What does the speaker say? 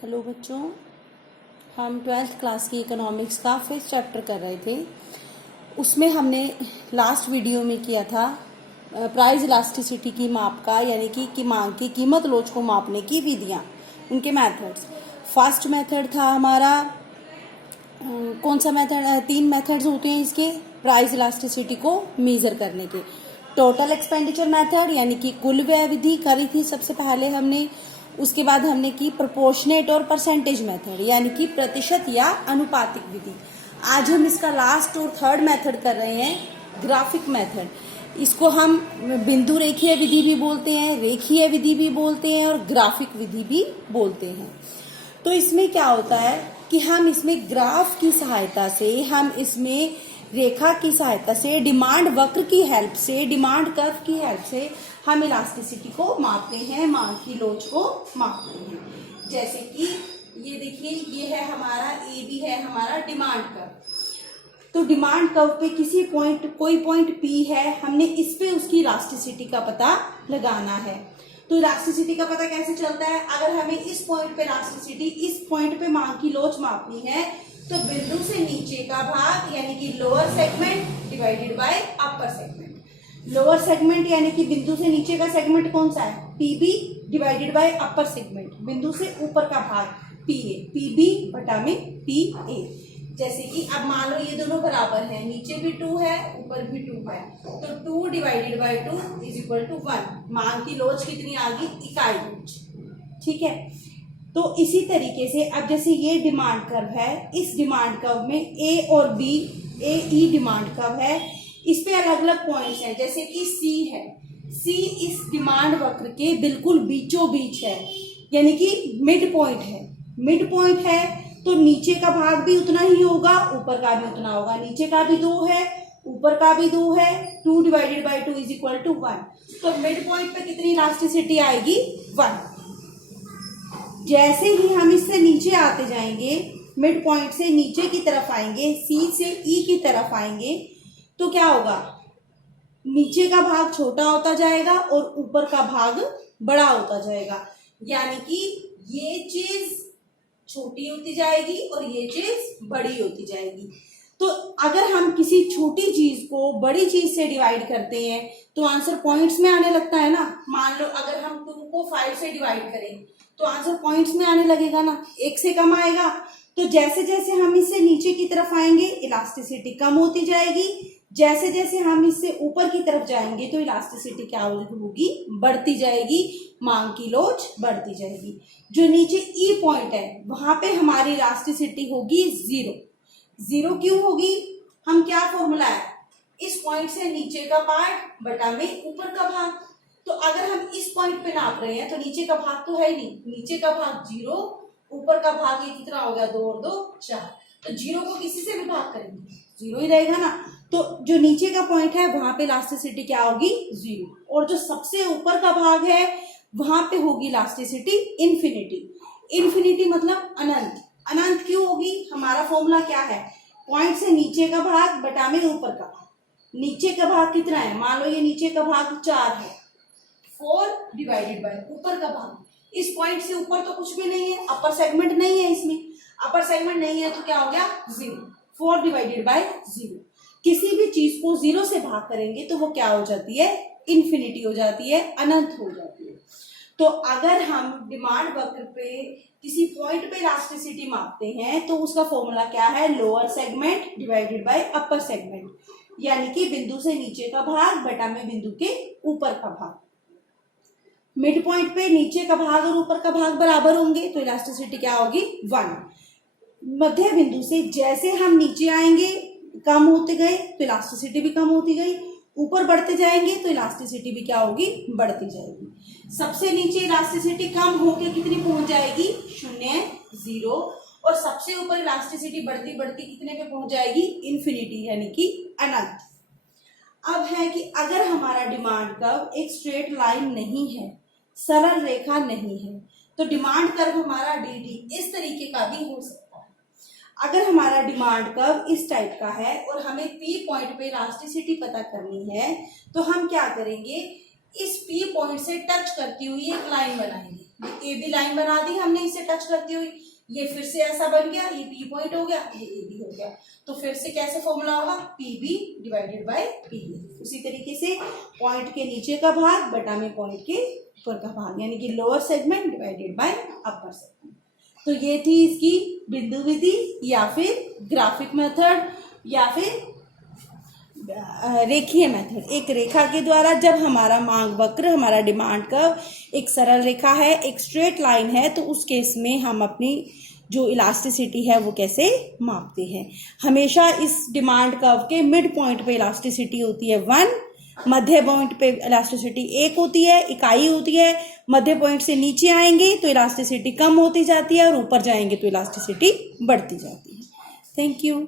Hello बच्चों, हम 12th class की इकोनॉमिक्स का 5th चैप्टर कर रहे थे। उसमें हमने लास्ट वीडियो में किया था प्राइस इलास्टिसिटी की माप का, यानी कि मांग की कीमत लोच को मापने की विधियां, उनके मेथड्स। फर्स्ट मेथड था हमारा कौन सा मेथड? 3 मेथड्स होते हैं इसके प्राइस इलास्टिसिटी को मेजर करने के। टोटल एक्सपेंडिचर मेथड यानी कि कुल व्यय विधि करी थी सबसे पहले हमने। उसके बाद हमने की प्रोपोर्शनेट और परसेंटेज मेथड यानी कि प्रतिशत या अनुपातिक विधि। आज हम इसका लास्ट और थर्ड मेथड कर रहे हैं, ग्राफिक मेथड। इसको हम बिंदु रेखीय विधि भी बोलते हैं, रेखीय विधि भी बोलते हैं और ग्राफिक विधि भी बोलते हैं। तो इसमें क्या होता है कि हम इसमें ग्राफ की सहायता से, हम इसमें रेखा की सहायता से, डिमांड वक्र की हेल्प से, डिमांड कर्व की हेल्प से हम इलास्टिसिटी को मापते हैं, मांग की लोच को मापते हैं। जैसे कि ये देखिए, ये है हमारा ए बी है हमारा डिमांड कर्व। तो डिमांड कर्व पे किसी पॉइंट, कोई पॉइंट पी है, हमने इस पे उसकी इलास्टिसिटी का पता लगाना है। तो इलास्टिसिटी का पता कैसे चलता है? अगर हमें इस पॉइंट पे इलास्टिसिटी, इस पॉइंट पे मांग की लोच मापनी है, तो बिंदु से नीचे का भाग यानी कि lower segment divided by upper segment. Lower segment यानी कि बिंदु से नीचे का सेगमेंट कौन सा है? PB divided by upper segment, बिंदु से ऊपर का भाग पीए, पीबी बटा में पीए। जैसे कि अब मान लो ये दोनों बराबर हैं, नीचे भी 2 है ऊपर भी 2 है, तो 2 divided by 2 is equal to 1। मांग की लोच कितनी आ गई? इकाई लोच। ठीक है, तो इसी तरीके से अब जैसे ये डिमांड कर्व है, इस डिमांड कर्व में ए और बी, ए ई डिमांड कर्व है, इस पे अलग अलग पॉइंट्स हैं। जैसे कि सी है, सी इस डिमांड वक्र के बिल्कुल बीचों बीच है, यानी कि मिड पॉइंट है। मिड पॉइंट है तो नीचे का भाग भी उतना ही होगा, ऊपर का भी उतना होगा। नीचे का भी 2 है, ऊपर का भी 2 है, 2 divided by 2 is equal to 1। तो मिड पॉइंट पे कितनी इलास्टिसिटी आएगी? 1। जैसे ही हम इससे नीचे आते जाएंगे, मिड पॉइंट से नीचे की तरफ आएंगे, सी से ई की तरफ आएंगे, तो क्या होगा? नीचे का भाग छोटा होता जाएगा और ऊपर का भाग बड़ा होता जाएगा, यानी कि ये चीज छोटी होती जाएगी और ये चीज बड़ी होती जाएगी। तो अगर हम किसी छोटी चीज को बड़ी चीज से डिवाइड करते हैं तो आंसर पॉइंट्स में आने लगता है ना। मान लो अगर हम 2 को 5 से डिवाइड करें तो आंसर पॉइंट्स में आने लगेगा ना, 1 से कम आएगा। तो जैसे जैसे हम इससे नीचे की तरफ आएंगे इलास्टिसिटी कम होती जाएगी, जैसे जैसे हम इससे ऊपर की तरफ जाएंगे तो इलास्टिसिटी क्या होगी? बढ़ती जाएगी, मांग की लोच बढ़ती जाएगी। जो नीचे ई पॉइंट है वहां पे हमारी इलास्टिसिटी होगी 0। 0 क्यों होगी? हम क्या फॉर्मूला है? इस पॉइंट से नीचे का पार्ट बटा में ऊपर का भाग। तो अगर हम इस पॉइंट पे नाप रहे हैं तो नीचे का भाग तो है नहीं, नीचे का भाग 0, ऊपर का भाग ये कितना हो गया? 2 और 2 4। तो 0 को किसी से भी भाग करेंगे 0 ही रहेगा ना। तो जो नीचे का पॉइंट है वहां पे इलास्टिसिटी क्या होगी? 0। और जो सबसे ऊपर का भाग है वहां पे होगी इलास्टिसिटी इन्फिनिटी। इन्फिनिटी मतलब अनंत। अनंत क्यों होगी? हमारा फॉर्मूला क्या है? पॉइंट से नीचे का भाग बटा में ऊपर का भाग। नीचे का भाग कितना है? मान लो ये नीचे का भाग 4 है, 4 डिवाइडेड बाय ऊपर का भाग। इस पॉइंट से ऊपर तो कुछ भी नहीं है, अपर सेगमेंट नहीं है, इसमें अपर सेगमेंट नहीं है तो क्या हो गया? 0। 4 डिवाइडेड बाय 0। किसी भी चीज को 0 से भाग करेंगे तो वो क्या हो जाती है? इन्फिनिटी हो जाती है, अनंत हो जाती है। तो अगर हम डिमांड वक्र पे किसी पॉइंट पे इलास्टिसिटी मापते हैं तो उसका फॉर्मूला क्या है? Lower segment divided by upper segment, यानी कि बिंदु से नीचे का भाग बटा में बिंदु के ऊपर का भाग। मिड पॉइंट पे नीचे का भाग और ऊपर का भाग बराबर होंगे तो इलास्टिसिटी क्या होगी? 1। मध्य बिंदु से जैसे हम नीचे आएंगे कम होते गए तो इलास्टिसिटी भी कम होती गई, ऊपर बढ़ते जाएंगे तो इलास्टिसिटी भी क्या होगी? बढ़ती जाएगी। सबसे नीचे इलास्टिसिटी कम होकर कितनी पहुंच जाएगी? 0, 0। और सबसे ऊपर इलास्टिसिटी बढ़ती बढ़ती कितने पे पहुंच जाएगी? इन्फिनिटी, यानी कि अनंत। अब है कि अगर हमारा डिमांड कर्व एक स्ट्रेट लाइन नहीं है, सरल रेखा नहीं है, तो डिमांड कर्व हमारा डी इस तरीके का भी हो सकता है। अगर हमारा डिमांड कर्व इस टाइप का है और हमें पी पॉइंट पे इलास्टिसिटी पता करनी है तो हम क्या करेंगे? इस पी पॉइंट से टच करती हुई एक लाइन बनाएंगे, ए बी लाइन बना दी हमने इसे टच करती हुई, ये फिर से ऐसा बन गया, ये बी पॉइंट हो गया, ये ए बी हो गया। तो फिर से कैसे फॉर्मूला होगा, P B divided by P A. उसी तरीके से पॉइंट के नीचे का भाग बटा में पॉइंट के ऊपर का भाग, यानी कि lower segment divided by upper segment. तो ये थी इसकी बिंदु विधि या फिर ग्राफिक मेथड या फिर रेखीय मेथड। एक रेखा के द्वारा जब हमारा मांग वक्र, हमारा डिमांड कर्व एक सरल रेखा है, एक स्ट्रेट लाइन है, तो उस केस में हम अपनी जो इलास्टिसिटी है वो कैसे मापते हैं। हमेशा इस डिमांड कर्व के मिड पॉइंट पे इलास्टिसिटी होती है 1, मध्य पॉइंट पे इलास्टिसिटी 1 होती है, इकाई होती है। मध्य पॉइंट से नीचे आएंगे तो इलास्टिसिटी कम होती जाती है और ऊपर जाएंगे तो इलास्टिसिटी बढ़ती जाती है। Thank you.